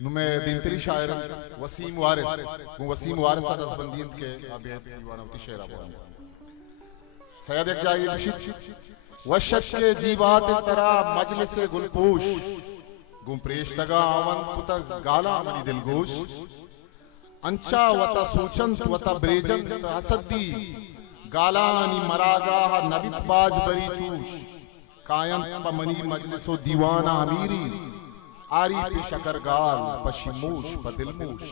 नुमे दिनतरी शायर वसीम वारिस दस बंदीन के अबेद दीवानवती शेरा बोल सैयद एक जाई मुशिद वशक के जीवात तरा मजलिस गुलपूश गुमप्रेशतगा आवन पुत गाला मनी दिलगोश अंचा वता सूचंत वता ब्रेजंत असद्दी गालानी मरागा नबित बाज बरी चूश कायम पमनी मजलिसो दीवाना अमीरी आरी पे शकरगाल पशिमूश पदिलमूश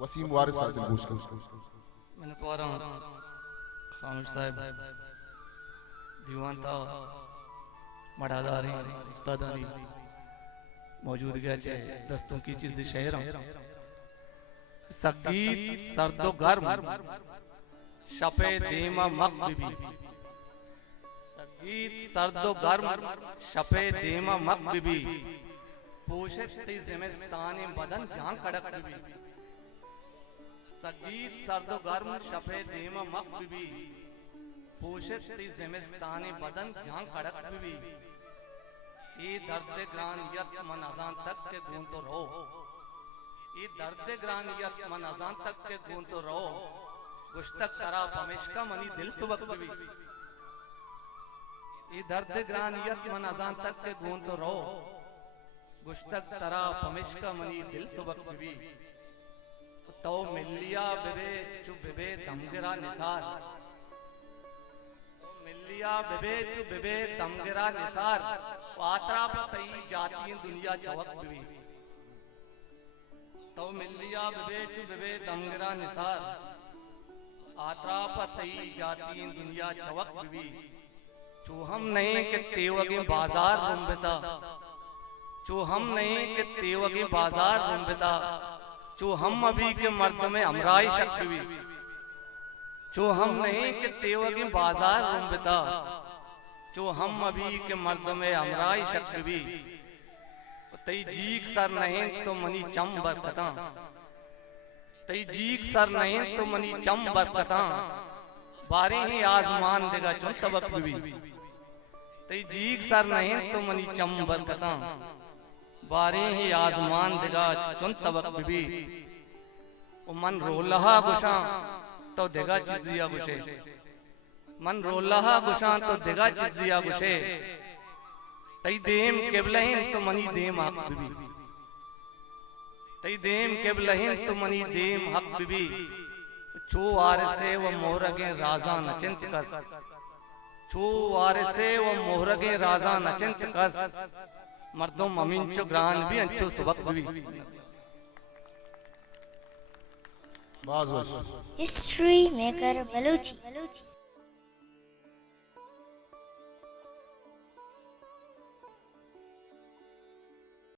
वसीम वारिस दिलगोश मैंने तो आ रहा हूँ खामिश साहब दीवान था मढ़ादारी उस्तादानी मौजूद गया चाहे दस्तों की चीज शहर सगीत सर्दो गर्म शपे देमा मकबिबी सगीत सर्दो गर्म शपे देमा मकबिबी पोशक ती ज़िमिस्ताने बदन जान कड़क बिबी सगीत सर्दो गर्म शपे देमा मकबिबी पोशक ती ज़िमिस्ताने बदन जान कड़क बिबी ये दर्द ग्रानियत मन अजान तक के गूंज तो रहो ये दर्द ग्रानियत मन अजान तक के गूंज तो रहो गुश्तक तरा पमिश्का मनी दिल सुबक बिबी ये दर्द ग्रानियत मन अजान तक के गूंज तो रहो गुश्तक तरा पमिश्का मनी दिल सुबक बिबी तो मिलिया बिबे चु बिबे दमगिरा निसार मिलिया बिबे चु बिबे दमगिरा निसार पात्रा पतई जाती दुनिया चवक बिबी तो मिलिया बिबे चु बिबे दमगिरा निसार आत्रा पतई जाती दुनिया चवक बिबी चू हम नहीं कि तेवगे बाजार रुंबता चू हम नहीं कि तेवगे बाजार रुंबता चू हम अभी के मर्द में हमराई शक्ति चो हम नहीं कि तेवगी बाजार रुंबता चो हम अभी के मर्द में हमराई शक्ति भी तई जीक सर नहीं तो मनी चम बरकता तई जीक सर नहीं तो मनी चम बरकता बारे ही आजमान देगा चुन तबक भी तई जीक सर नहीं तो मनी चम बरकता बारे ही आजमान देगा चुन तबक भी मन रोलहा गुशा तो देगा चिजिया गुशे मन रोलहा गुशा तो देगा चिजिया गुशे तई देम केबलहिन तो मनी देम हक बिबी तई देम केबलहिन तो मनी देम हक बिबी चो वारसे व मोहरगे राजा नचिंत कस चो वारसे व मोहरगे राजा नचिंत कस मर्दों ममिंचो ग्रान भी अंचो सुबक बिबी बाज़ हिस्ट्री मेकर बलूची